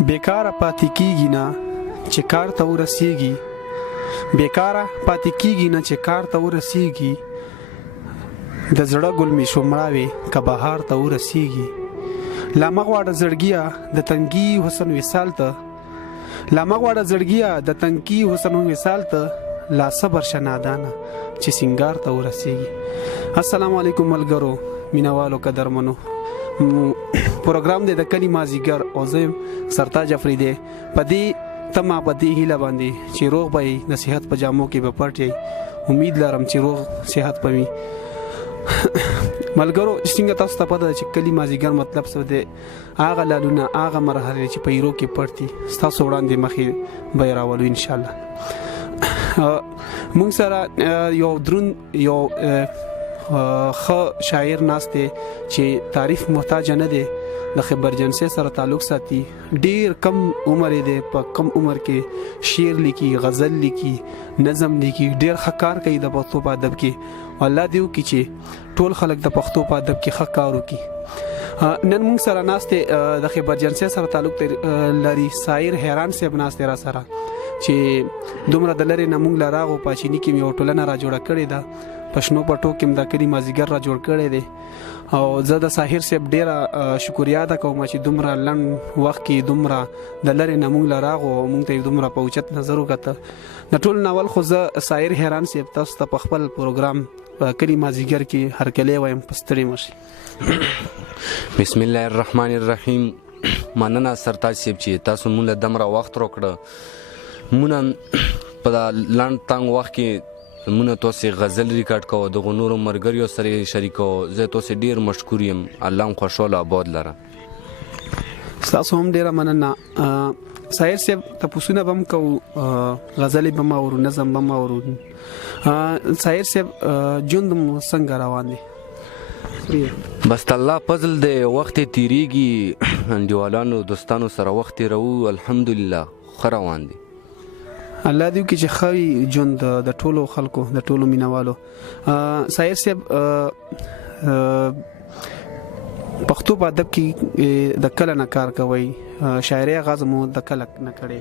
بیکاره پاتې کیږي نه چې کار ته ورسیږي، بیکاره پاتې کیږي نه چې کار ته ورسیږي، د زړه ګل می شومړاوي که بهار ته ورسیږي. لا مغواړه زړګیا د تنګي حسن وصال ته، لا مغواړه زړګیا د تنګي حسن وصال ته، لا صبر شنادانه چې سنگار ته ورسیږي. السلام علیکم ملګرو، مینوالو، قدرمنو. پروګرام دی د کلی مازیګر او زه سرتاج افریدی. پدې تما پدې هیله باندې چې روغ به د صحت په جامو کې به پټي. امید لرم چې روغ صحت پوي. ملګرو، څنګه تاسو ته پته چې کلی مازیګر مطلب څه دی؟ هغه لالونه، هغه مرحله چې پیرو کې پړتي تاسو وړاندې مخې به راولو ان شاء الله. مونږ سره یو درون یو خو شاعر ناشته چې تعریف محتاج نه دی، د خبرجنسي سره تعلق ساتي. ډیر کم عمر دی، په کم عمر کې شعر لیکي، غزل لیکي، نظم لیکي، ډیر خکار کوي د پښتو په ادب کې. الله دیو کی چې ټول خلک د پښتو په ادب کې خکارو کی. نن موږ سره ناشته د خبرجنسي سره تعلق لري شاعر حیران صاحب ناشته را سره چې دومره د لری نه موږ لراغو پاشینی کې یو ټولنه را جوړه کړې ده، پښنو پټو کې د کلی مازیګر را جوړ کړی دی. او زه د ساحر صاحب ډیره شکریا ادا کوم چې دومره لنډ وخت کې دومره د لری نه موږ لراغو، موږ ته دومره په اوچت نظر وکړه. د ټول ناول خو زه شاعر حیران صاحب تاسو ته په خپل پروګرام کلی مازیګر کې هر کله وایم پستړی مشي. بسم الله الرحمن الرحیم. مننه سرتاج صاحب چې تاسو مونږ له دمره وخت روکړه. مونږ په لنډ تنګ وخت کې مونږ تاسو غزل ریکارډ کوو، د غنورو مرګریو سره شریکو. زه تاسو ډیر مشکور یم. الله هم خوشاله آباد لره. تاسو هم ډیر مننه. شاعر صاحب تاسو نه بم کو، غزل بم او نظم بم او شاعر صاحب ژوند مو څنګه روان دي؟ بس الله فضل دی، وخت تیریږي، انډیوالانو دوستانو سره وخت راو، الحمدلله ښه روان دي. الله دې کې چې خوي ژوند د ټولو خلکو، د ټولو مینوالو. شاعر صاحب پښتو په ادب کې د کله نه کار کوي، شاعري آغاز مو د کله نه کړي؟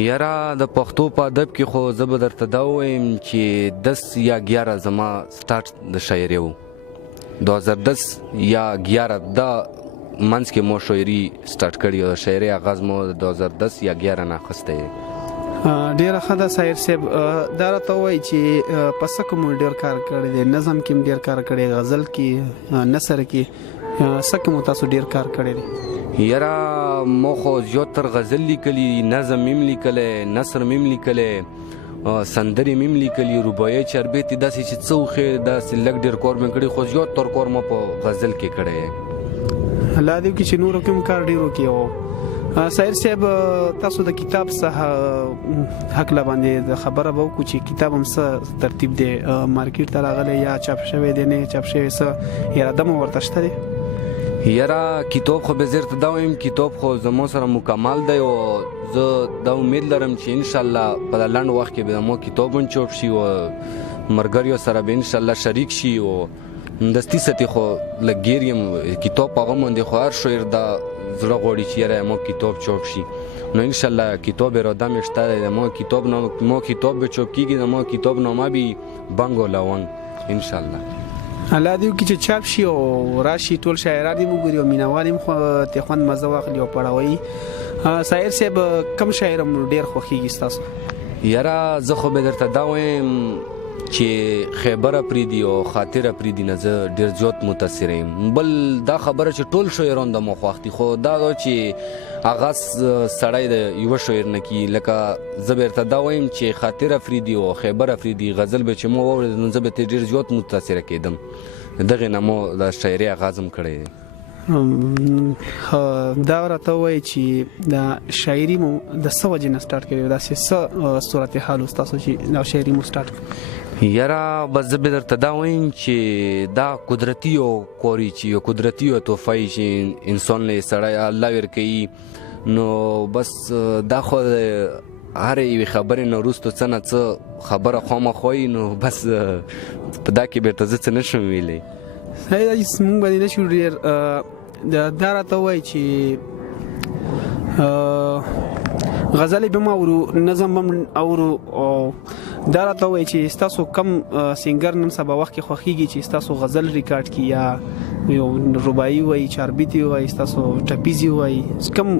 یاره د پښتو په ادب کې خو زه به درته دا وایم چې 10 یا 11 زما سٹارټ د شاعري و. 2010 یا 11 دا منځ کې مو شاعري سٹارټ کړی او شاعري آغاز مو 2010 یا 11 نه خسته. ډیر خدا شاعر صاحب دا راته وایي چې پس کوم ډیر کار کړی دی، نظم کې ډیر کار کړی، غزل کې، نثر کې سکه مو تاسو ډیر کار کړی دی؟ یاره مو خو زیاتره غزل لیکلی، نظم مم لیکلی، نثر مم لیکلی، سندرې مم لیکلی، رباعي چربېتې داسې چې څوخې داسې لږ ډیر کار مې کړی، خو زیاتره کار مو په غزل کې کړی. الله دې کې چې نور کوم کار ډیرو کې. او شاعر صاحب تاسو د کتاب څخه حق لا باندې د خبره وو چې کتاب هم څه ترتیب دی، مارکیټ ته راغلی یا چاپ شوی دی؟ نه چاپ شوی څه اراده مو ورته شته دی؟ یاره کتاب خو به زیرته دا وایم، کتاب خو زمو سره مکمل دی او زه دا امید لرم چې ان شاء الله په لنډ وخت کې به مو کتاب چاپ شي او مرګریو سره به ان شاء الله شریک شي. او دستی ستی خو لګیریم کتاب هغه مونږ خو هر شعر دا زړه غوړي چې یاره مو کتاب چاپ شي. نو ان شاء الله کتاب اراده مشته ده، مو کتاب نو مو کتاب به چاپ کیږي، مو کتاب نامه بي بنګو لاون ان شاء الله. الله دې کې چې چاپ شي او راشي ټول شاعران دې وګوري او مینوالیم خو ته خوند مزه واخلي او پړاوي. شاعر صاحب کم شاعر ډیر خوخيږي تاسو؟ یاره زه خو به درته دا وایم چې خیبر پریدي او خاطر پریدي نه زه ډیر زیات متاثر یم. بل دا خبره چې ټول شاعران د مخواختي، خو دا چې اغاز سړی د یو شاعر نه کی، لکه زه بیرته دا وایم چې خاطر افریدي او خیبر افریدي غزل به چې مو واورید نو زه به ډیر زیات متاثر کېدم. دغه نه مو د شاعري اغازم کړی. دا راته وایي چې دا شاعري مو د څه وجې نه سٹارټ کړی، دا څه صورتحال تاسو چې دا شاعري مو سٹارټ کړی؟ یاره بس زه به درته دا وایم چې دا قدرتي او کوري چې یو قدرتي او توفای چې انسان له سړی الله ورکوي. نو بس دا خو هر یوې خبرې نه وروسته څه نه څه خبره خامخا وي، نو بس په دا کې بیرته زه څه نشم ویلی. صحیح ده چې موږ باندې نشو ډېر دا راته وایي چې غزل به ما اورو نظم هم اورو او دا راته وایي چې تاسو کم سنگر نن سبا وخت کې خوخیږي چې تاسو غزل ریکارډ کی یا یو رباعي وایي چاربیتي وایي تاسو ټپیزي وایي کم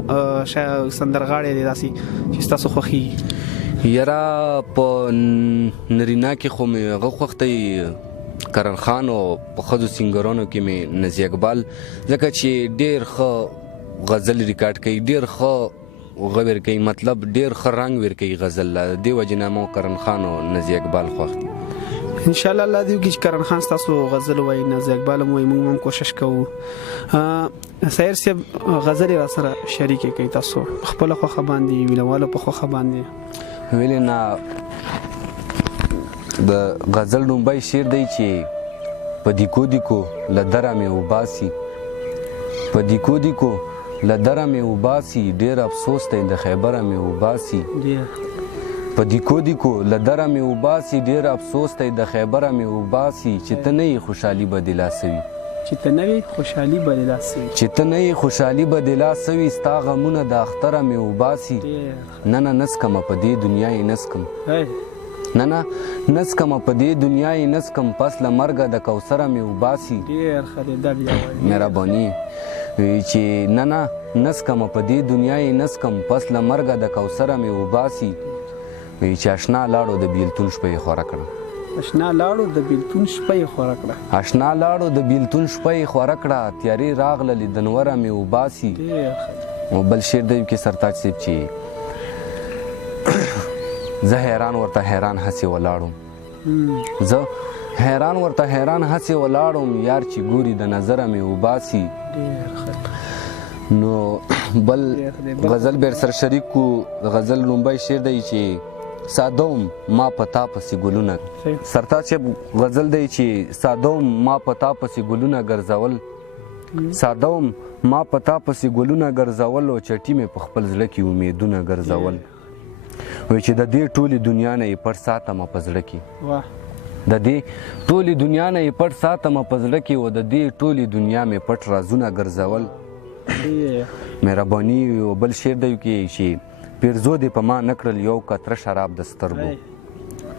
سندرغاړي دي داسي چې تاسو خوخیږي یرا په نرینا کې خو مې هغه خوښتې کرن خان او په ښځو سینګرانو کې مې نزی اقبال ځکه چې ډېر ښه غزل ریکارډ کوي ډېر ښه غویر کوي مطلب ډېر ښه رنګ ور کوي غزل دې وجې نه مو کرن خان او نزی اقبال خوښ دي ان شاء الله الله دې وکړي چې کرن خان تاسو غزل وایي نزی اقبال مو موږ هم کوشش کوو سایر صاحب غزل را سره شریک کوي تاسو خپل خوخه باندې ویلواله په خوخه باندې ویل نه د غزل لومبای شعر دی چې په دیکو دیکو لدره مې وباسي په دیکو دیکو لدره مې وباسي ډېر افسوس دی د خیبره مې وباسي په دیکو دیکو لدره مې وباسي ډېر افسوس دی د خیبره مې وباسي چې ته نه یې خوشحالي به دې لاسوي چې ته نه یې خوشحالي به دې لاسوي چې ته نه یې خوشحالي به دې لاسوي ستا غمونه د اختره مې وباسي نه نه نسکمه په دې دنیا یې نسکم نه نه نسکمه په دې دنیا یې نسکم پس له مرګه د کوثره مې وباسي ډېر ښه دی دا بیا وایي مهرباني چې نه نه نسکمه په دې دنیا یې نسکم پس له مرګه د کوثره مې وباسي چې اشنا لاړو د بیلتون شپه یې خوره کړه اشنا لاړو د بیلتون شپه یې خوره کړه اشنا لاړو د بیلتون شپه یې خوره کړه تیارې راغله لیدنوره مې وباسي او بل شعر دی کې سرتاج صاحب چې زه حیران ورته حیران هسې ولاړم زه حیران ورته حیران هسې ولاړم یار چې ګوري د نظره مې وباسي نو بل غزل بیر سر شریک کو غزل لومبای شعر دی چې سادوم ما پتا پسې ګلونه سرتاج صاحب غزل دی چې سادوم ما پتا پسې ګلونه ګرځول سادوم ما پتا پسې ګلونه ګرځول او چټي مې په خپل زړه کې امیدونه ګرځول وای چې د دې ټولې دنیا نه یې پټ ساتم په زړه کې د دې ټولې دنیا نه یې پټ ساتم په زړه کې او د دې ټولې دنیا مې پټ رازونه ګرځول مهرباني او بل شعر دی کې چې پیرزو دې په ما نکړل یو قطره شراب د سترګو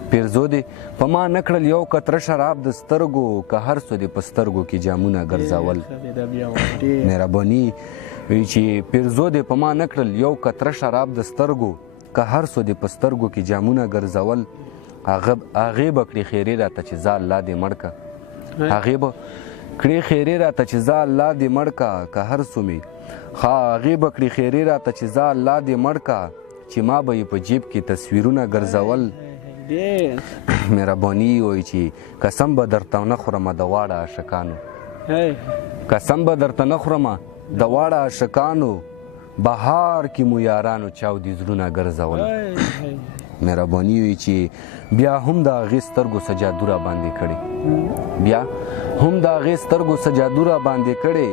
پیرزو دې په ما نکړل یو قطره شراب د سترګو که هر څه دې په سترګو کې جامونه ګرځول مهرباني چې پیرزو دې په ما نکړل یو قطره شراب د سترګو که هر څه دې په سترګو کې جامونه ګرځول هغې به کړې خیرې راته چې زه الله دې مړ که هغې به کړې خیرې راته چې زه الله دې مړ که که هر څه مې هغې به کړې خیرې راته چې زه الله دې مړ که چې ما به یې په جیب کې تصویرونه ګرځول مهرباني وایي چې قسم به درته نه خورمه د واړه عاشقانو قسم به درته نه خورمه د واړه عاشقانو بهار کې مو یارانو چاودي زړونه ګرځول مهرباني وي چې بیا هم د هغې سترګو سجادو را باندې کړې بیا هم د هغې سترګو سجادو را باندې کړې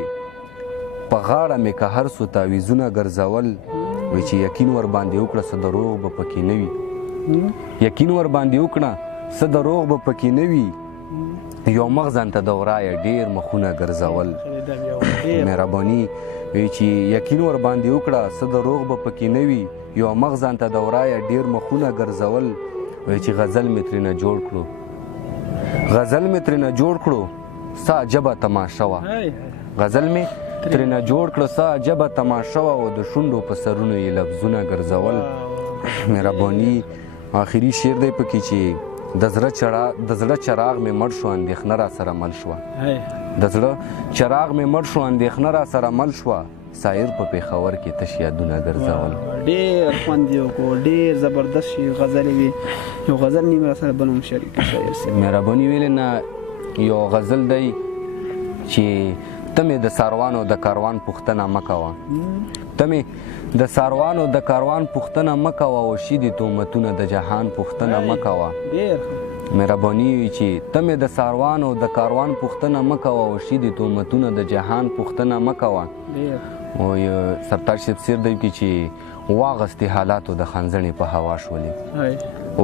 په غاړه مې که هر څو تعویزونه ګرځول وایي چې یقین ور باندې وکړه څه دروغ به پکې نه وي یقین ور باندې وکړه څه دروغ به پکې نه وي یو مغزن ته د ورایه ډېر مخونه ګرځول مهرباني وی چې یقین ور باندې وکړه څه دروغ به پکې نه وي یو مغزن ته د ورایه ډېر مخونه ګرځول وی چې غزل مې ترېنه جوړ کړو غزل مې ترېنه جوړ کړو څه عجبه تماشه وه غزل مې ترېنه جوړ کړه څه عجبه تماشه وه او د شونډو په سرونو یې لفظونه ګرځول مهرباني آخري شعر دی پکې چې د زړه چراغ مې مړ شو اندېښنه را سره مل شوه د زړه چراغ مې مړ شو اندېښنه را سره مل شوه سایر په پېښور کې تش یادونه ګرځول ډېر خوند یې وکړو ډېر زبردست غزلې وي یو غزل نیم را سره بل هم شریک شاعر صاحب مهرباني ویلې نه یو غزل دی چې ته مې د ساروانو د کاروان پوښتنه مه کوه ته مې د ساروانو د کاروان پوښتنه مه کوه او شي دي تهمتونه د جهان پوښتنه مه کوه مهرباني وي چې ته مې د ساروانو د کاروان پوښتنه مه کوه او شي دي تهمتونه د جهان پوښتنه مه کوه او سرتاج صاحب شعر دی کې چې واغستې حالاتو د خنزڼې په هوا شولې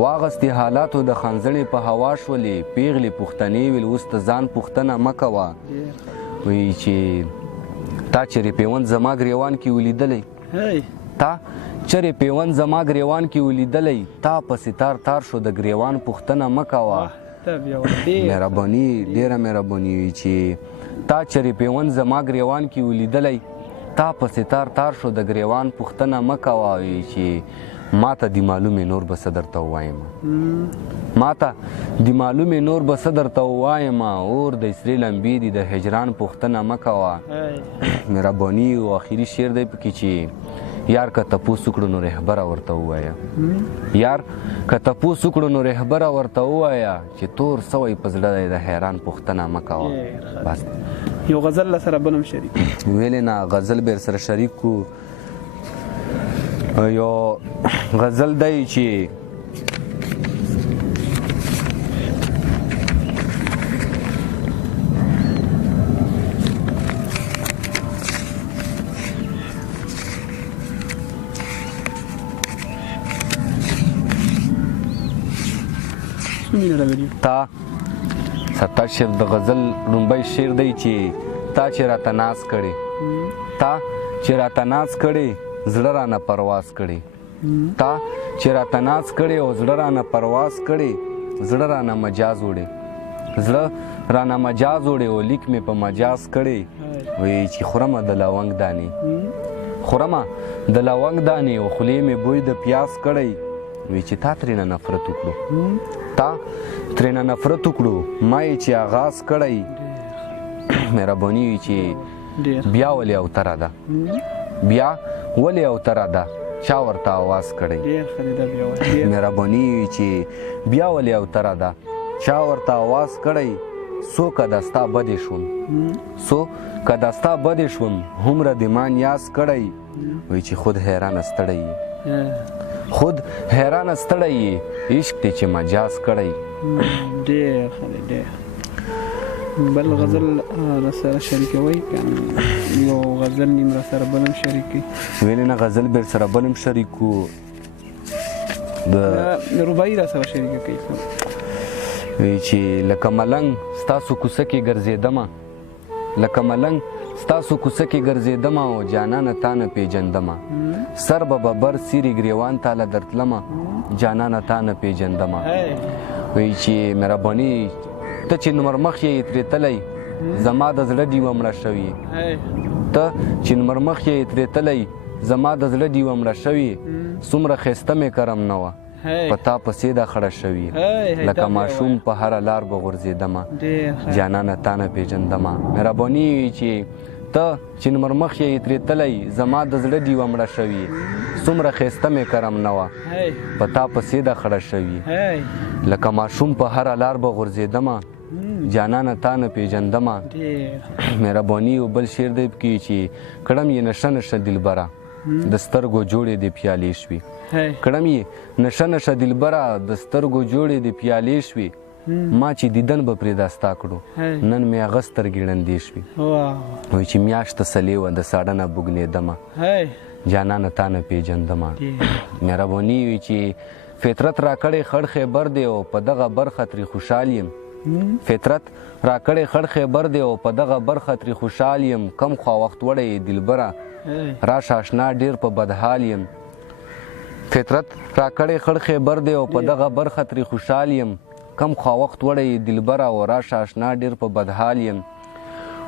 واغستې حالاتو د خنزڼې په هوا شولې پیغلې پوښتنې ویل اوس ته ځان پوښتنه مه کوه وایي چې تا چېرې پیوند زما ګریوان کې ولیدلی تا چرې پیوند زما ګریوان کې ولیدلی تا پسې تار تار شو د ګریوان پوښتنه مه کوه مهرباني ډېره مهرباني وي چې تا چرې پیوند زما ګریوان کې ولیدلی تا پسې تار تار شو د ګریوان پوښتنه مه کوه چې ما ته د معلومې نور به څه درته ووایم ما ته د معلومې نور به څه درته ووایم اور د سرې لمبې دي د هجران پوښتنه مه کوه مهرباني او آخري شعر دی پکې چې یار که تپوس وکړو نو رهبره ورته ووایه یار که تپوس وکړو نو رهبره ورته ووایه چې تور سوی په زړه دی د حیران پوښتنه مه کوه بس یو غزل له سره بل هم شریک ویلې نه غزل به سره شریک کو یو غزل دی چې تا ستا شعر د غزل لومبی شعر دی چې تا چې راته ناز کړې تا چې راته ناز کړې زړه رانه پرواز کړې تا چې راته ناز کړې او زړه رانه پرواز کړې زړه رانه مجاز وړې زړه رانه مجاز وړې او لیک مې په مجاز کړې وایي چې خورمه د لونګ دانې خورمه د لونګ دانې او خولې مې بوی د پیاز کړی وایي چې تا ترېنه نفرت وکړو تا ترېنه نفرت وکړو ما یې چې آغاز کړی مهرباني وي چې بیا ولې اوتره ده بیا ولې اوتره ده چا ورته آواز کړی مهرباني وي چې بیا ولې اوتره ده چا ورته آواز کړی سو که د ستا بدې شوم سو که د ستا بدې شوم هومره د ما نیاز کړی وایي چې خود حیرانه ستړی خود حیرانه ستړی یې عشق دی چې مجاز کړی ډېر ښه دی بل غزل راسره شریکوئ یو غزل نیم راسره بل هم شریک کړي ویلې نه غزل به سره بل هم شریک کړو د رباعي راسره شریکه کوي وایي چې لکه ملنګ ستاسو کوڅه کې ګرځېدمه لکه ملنګ ستاسو کوڅه کې ګرځېدمه او جانانه تا نه پېژندمه سر به ببر سیرې ګریوان تاله درتلمه جانانه تا نه پېژندمه وایي چې مهرباني ته چې نمر مخ یې ترې تلی زما د زړه ډیوه مړه شوې ته چې نمر مخ یې ترې تلی زما د زړه ډیوه مړه شوې څومره ښایسته مې کرم نه وه په تا پسې دا خړه شوې لکه ماشوم په هره لار به غورځېدمه جانانه تا نه پېژندمه مهرباني وي چې ته چې نمر مخ یې ترې تلی زما د زړه ډیوه مړه شوې څومره ښایسته مې کرم نه وه په تا پسې دا خړه شوې لکه ماشوم په هره لار به غورځېدمه جانانه تا نه پېژندمه مهرباني او بل شعر دی کې چې کړم یې نشه نشه دلبره د سترګو جوړې د پیالې شوې کړم یې نشه نشه دلبره د سترګو جوړې د پیالې شوې ما چې دیدن به پرې داستا کړو نن مې هغه سترګې ړندې شوې وایي چې میاشته سلې وه د ساړه نه بوږنېدمه جانانه تا نه پېژندمه مهرباني وي چې فطرت راکړی خړ خیبر دی او په دغه برخه ترې خوشحال یم فطرت راکړی خړ خیبر دی او په دغه برخه ترې خوشحال یم کم خوا وخت وړی دلبره راشه اشنا ډېر په بدحال یم فطرت راکړی خړ خیبر دی او په دغه برخه ترې خوشحال یم کم خوا وخت وړی دلبره او راشه اشنا ډېر په بدحال یم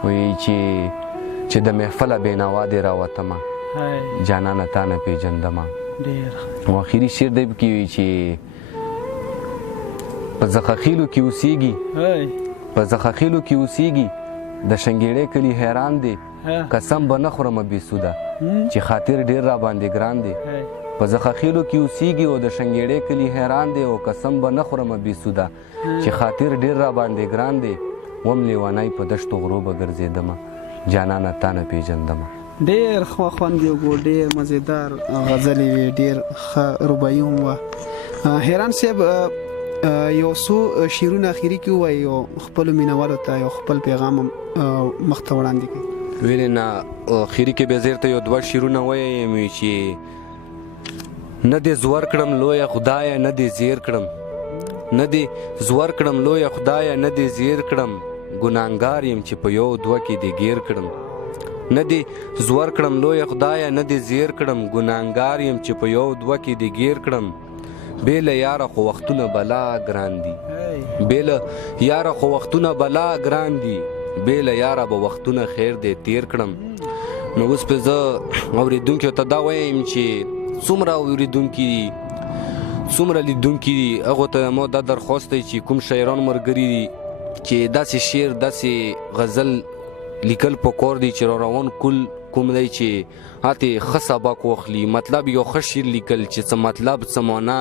وایي چې د محفله بېنوا دې راوتمه جانانه تا نه پېژندمه او آخري شعر دی پکې وي چې په زخخیلو کې اوسېږي په زخخیلو کې اوسېږي د شنګېړې کلي حیران دی قسم به نه خورمه بې سوده چې خاطر ډېر را باندې ګران دی په زخخیلو کې اوسېږي او د شنګېړې کلي حیران دی او قسم به نه خورمه بې سوده چې خاطر ډېر را باندې ګران دی وم لیونی په دشتو غرو به ګرځېدمه جانانه تا نه پېژندمه ډېر خوند یو ډېر مزیدار غزلې وې ډېر ښه رباعي هم وه حیران صاحب یو څو شعرونه اخري کې ووایي او خپلو مینهوالو ته یو خپل پیغام مخ ته وړاندې کړي ویلې نه اخري کې بیا زیرته یو دوه شعرونه ووایم چې نه دې زور کړم لویه خدایه نه دې زیر کړم نه دې زور کړم لویه خدایه نه دې زیر کړم ګناهګار یم چې په یو دوه کې دې ګیر کړم نه دې زور کړم لویه خدایه نه دې زیر کړم ګناهګار یم چې په یو دوه کې دې ګیر کړم بې له یاره خو وختونه بلا ګران دي بې له یاره خو وختونه بلا ګران دي بې له یاره به وختونه خیر دې تیر کړم نو اوس پې زه اورېدونکو ته دا وایم چې څومره اورېدونکي دي څومره لیدونکي دي هغو ته مو دا درخواست دی چې کوم شاعران ملګري دي چې داسې شعر داسې غزل لیکل پکار دی چې روان کل کوم دی چې هاتې ښه سبق واخلي مطلب یو ښه شعر لیکل چې څه مطلب څه معنا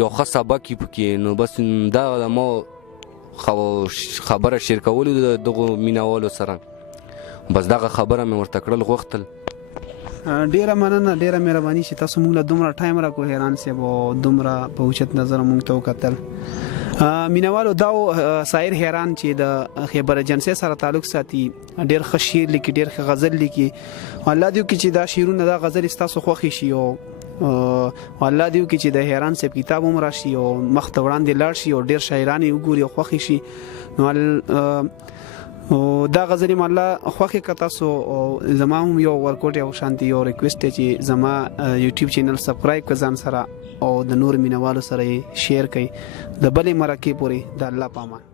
یو ښه سبق یې پکې نو بس دا د مو خبره شیر کولو د دغو مینهوالو سره بس دغه خبره مې ورته کړل غوښتل ډیره مننه ډیره مهرباني چې تاسو موږ له دومره ټایم راکو حیران صاحب او دومره په اوچت نظر موږ ته وکتل مینوالو دا شاعر حیران چې د خیبر ایجنسی سره تعلق ساتي ډیر ښه شعر لیکي ډیر ښه غزل لیکي الله دې وکړي چې دا شعرونه دا غزل ستاسو خوښ شي او الله دې وکړي چې د حیران صاحب کتاب هم راشي او مخ ته وړاندې لاړ شي او ډیر شاعران یې وګوري او خوښ شي نو او دا غزل الله خوخه کتا سو زما هم یو ورکوټ یو شانتي یو ریکوست چې زما یوټیوب چینل سبسکرایب کزان سره او د نور مینوالو سره شیر کړئ د بلې مرکه پورې د الله پامان